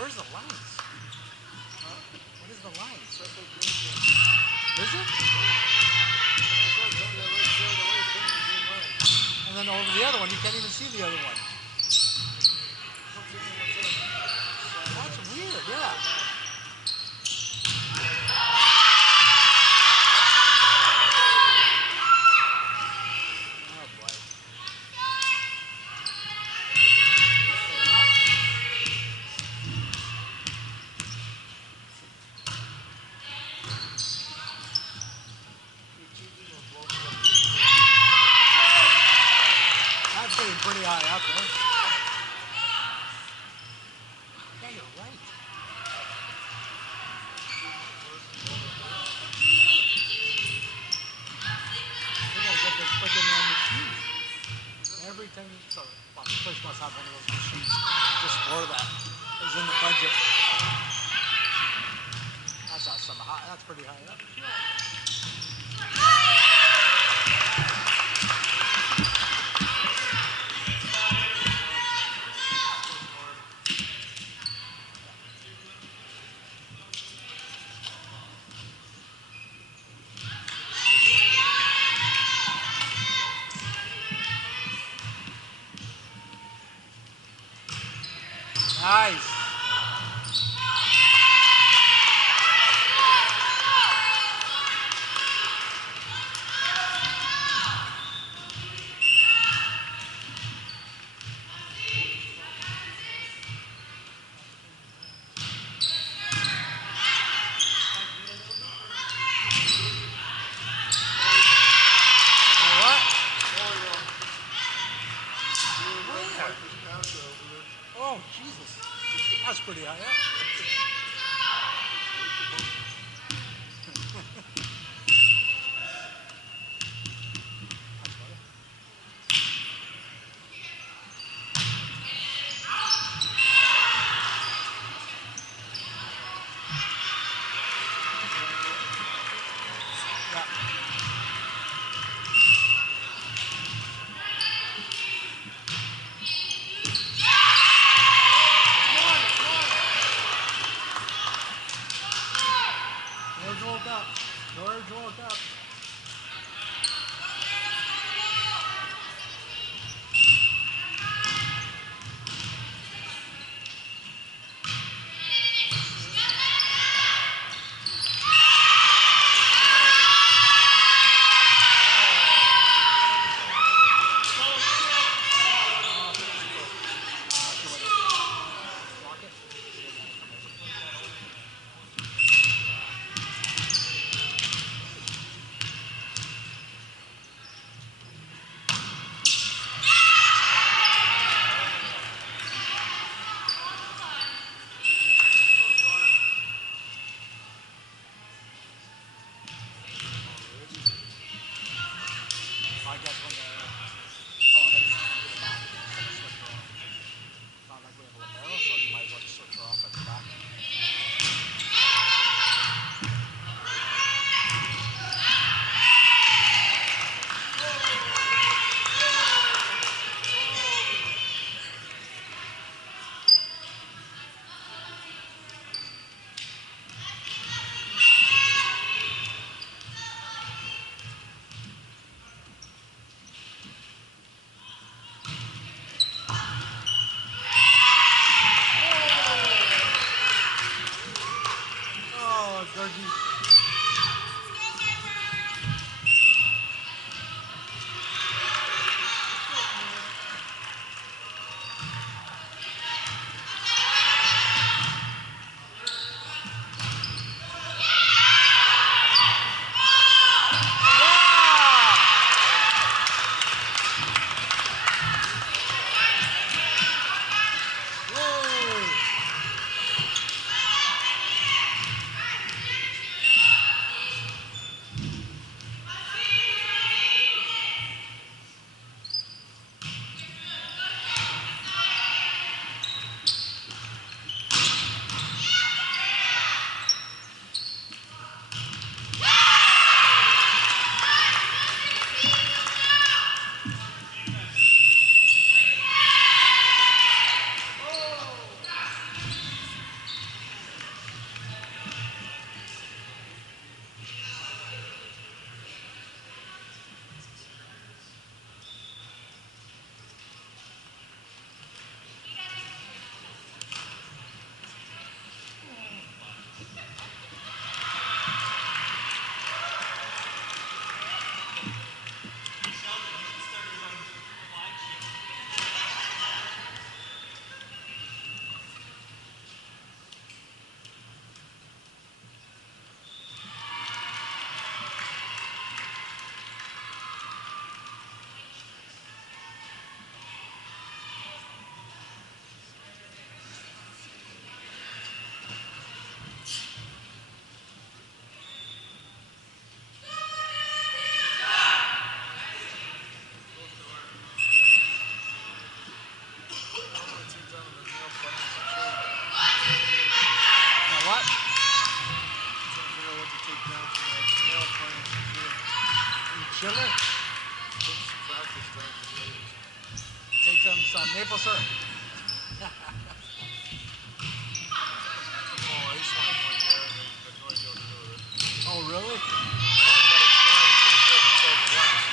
Where's the lights? What is the lights? Is it? And then over the other one, you can't even see the other one. That's weird, yeah. Oh boy. That's getting pretty high up there. Yeah, you're right. We gotta get this friggin' machine. Everything, so, well, the place must have one of those machines just for that. It's in the budget. That's not some high, that's pretty high up. Nice. Oh, Jesus. That's pretty high up. chiller. Put some practice during the potatoes. Take them some maple syrup. Oh, I used to like one year and they had no idea what to do with it. Oh, really? I thought it was wine, so they tried to sell glass.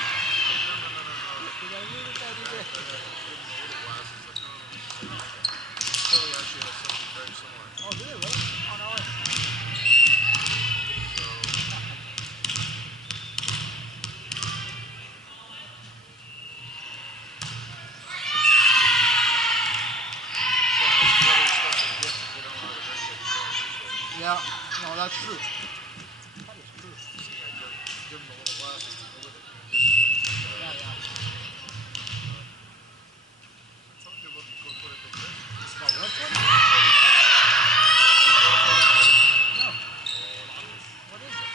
No, no, no, no, no. You gotta leave it that Yeah, either. I give them the little glasses. Like, no, no, no. Chili actually has something very similar. Oh, did it really? Oh, no way. So, yeah, it's a very expensive gift if they don't know how to drink it. They don't appreciate it. Yeah. No, that's true. That is true. See, I give them the little glasses to go with it. And give them Yeah, yeah. I told you about the put it in the fridge. But what's one? Before we taste it. You put it in the fridge? No. Oh, dude. What is it?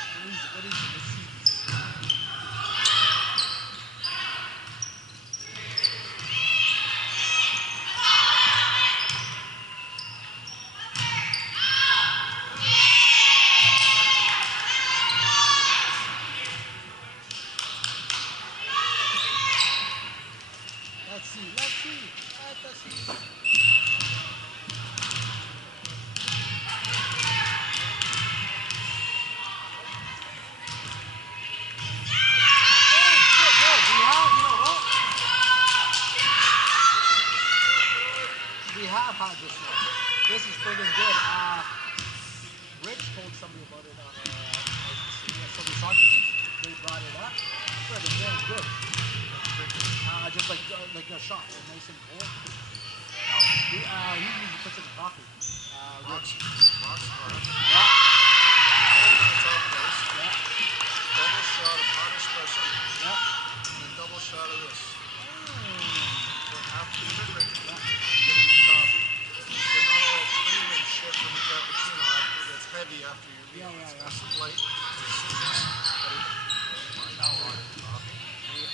What is it? Let's see. Let's see. Let's see. Let's see. Oh, shit, no, we have, you know what? We have had this one. This is friggin' good. Rich told somebody about it on somebody Socrates. They brought it up. Friggin' damn good. Just like a shot, nice and cold. He usually puts it in coffee. Box, Rich. box, glass. Yeah, Cold on the top of this. yeah, Double shot of hot espresso. yeah. And a double shot of this. Mm, So after you drink it, yeah, you're getting your coffee. But not all that cream and shit from the cappuccino after that's heavy after your meal. Yeah, yeah, It's yeah. nice and light. It's sweetness. But it, oh my god, coffee.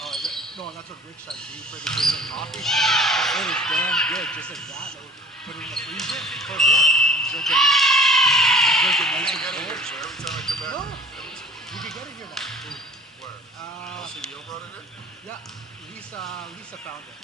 oh, no, that's what Rich says. He friggin' drinks in coffee. But it is damn good, just like that. Like, put it in the freezer for a bit and drink it. Drink it I nice can't and get it cold. here, so every time I come back, No. every time, You can get it here now. where? Uh, LCBO brought it in? yeah, Lisa found it.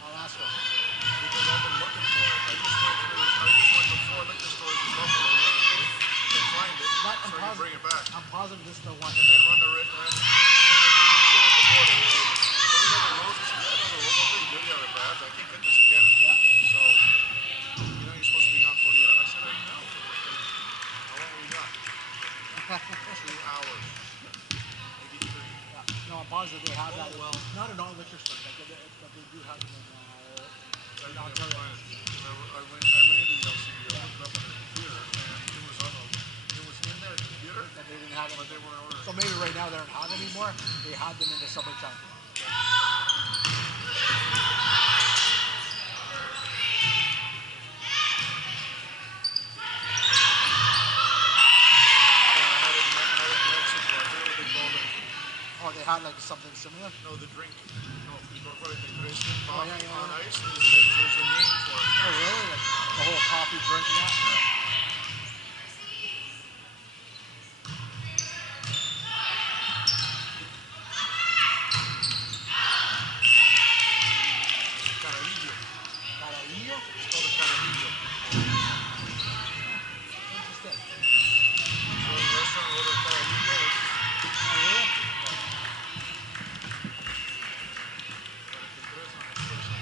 I'll ask her. Because I've been looking for it. I just went to 4 liquor stores in Buffalo the other day to find it But so I can bring it back. I'm positive this is the one. And then run the risk, and then they gave me shit at the border. They're like, "Don't you know the rules?" I said, "Yeah, I know the rules. I'm pretty good. Yeah, they're bad. I can't get this again." Yeah. So, you know, you're supposed to be on 48 hours. I said, "I know." How long we got? 2 hours. Maybe 3. Yeah. No, I'm positive they have that. Oh, well. Not in all liquor stores, but they do have them in I didn't ever Ontario. find it. I went into the LCBO, looked it up on their computer, and it was in their computer, That they didn't have but it. they weren't ordering. So maybe right now they don't have it anymore. They had them in the summertime. Yeah, I had it in Mexico. I forget what they called it. Oh, they had like something similar. No, the drink. No, what they drink Oh, yeah, yeah, on yeah. ice. There's a name for it. Oh, really? Like the whole coffee drink. Yeah. Canarillo. Canarillo? It's called a Canarillo. Interesting. So the restaurant ordered Canarillo. Oh, really? Para que tres on espresso.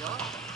Yeah.